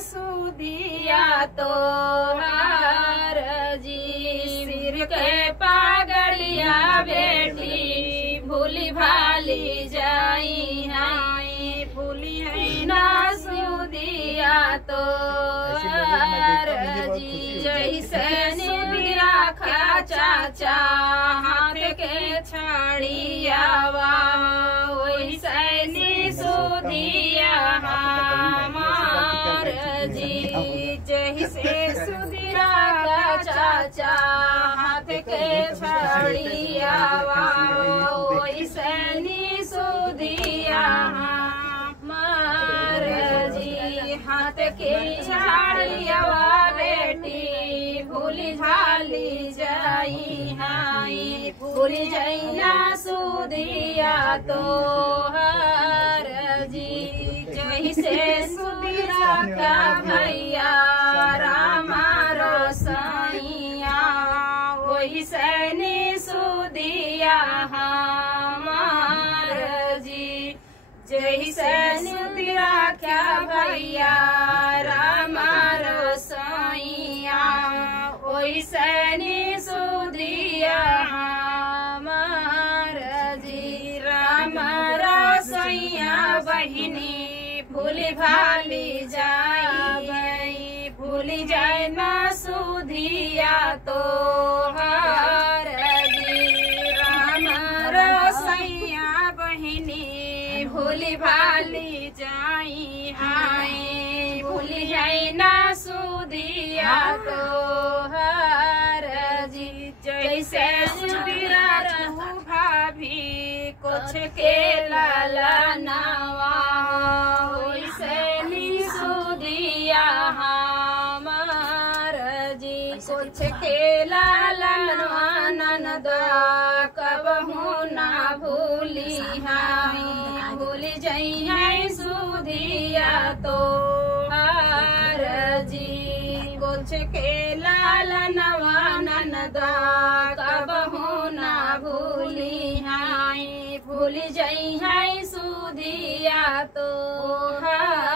सुधिया तो हार जी सिर के पागड़िया बेटी भूली भाली जाई हाई भूली है ना सुधिया तो हार जी जैसे सुधिया खा चाचा हाथ के छड़िया वैसे सुधिया हमार जी जैसे सुधिया का चाचा हाथ के छड़िया वैसे सुधिया हमार जी हाथ के छड़िया बेटी भूली भाली जाई हाई भूली जाइना सुधिया तो हर जी जैसे सुधिया का भैया रामा रोसैया वैसे सुधिया हमार जी जैसे सुधिया का भैया रामा रोसैया वैसे सुधिया हमार जी रामा रोसैया बहिनी भूली भाली जाई भूली जाए ना सुधिया तो हार जी रामा रोसैया बहिनी भूली भाली जाई हाय भूली जाए ना सुधिया तो हार जी जैसे सुधिया रहू भाभी कुछ के लाला नावा वैसे सुधिया हमार जी कुछ के लाला ननदा कबहू ना भूली हाई भूली जाई है सुधिया तो हार जी कुछ के लाला ननदा कबहू ना भूली हाई भूली जाई है सुधिया तो हार